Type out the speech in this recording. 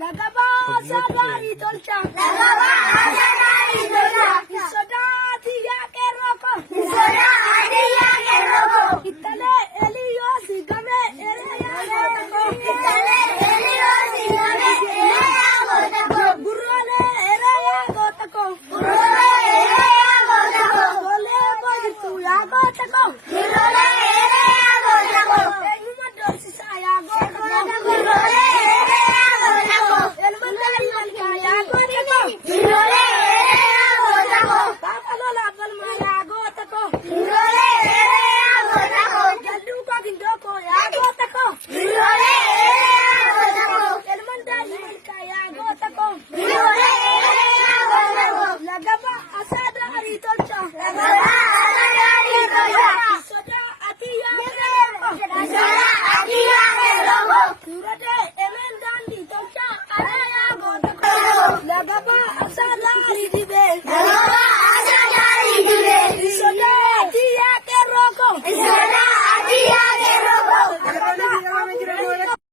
Lagaba sadari tolcha. Lagaba sadari tolcha. Isoda diya ke roko. Isoda diya ke roko. Itale Elio sigame ereya gotako. Itale Elio sigame ereya gotako. Burale ereya gotako. Burale ereya gotako. Dole bojitu ya gotako. Dole ereya gotako. Enguma dosi saya gotako. Dole ereya gotako. Elmandari malka ya gotako. Dole ereya gotako. Papa lola balma ya gotako. Dole ereya gotako. Jallu ko gindoko ya gotako. Dole ereya gotako. Elmandari malka ya gotako. Dole ereya gotako. Lagaba asada ari tolcha. Lagaba asada ari tolcha. Soda atiya ke roko. Soda atiya ke roko. Surate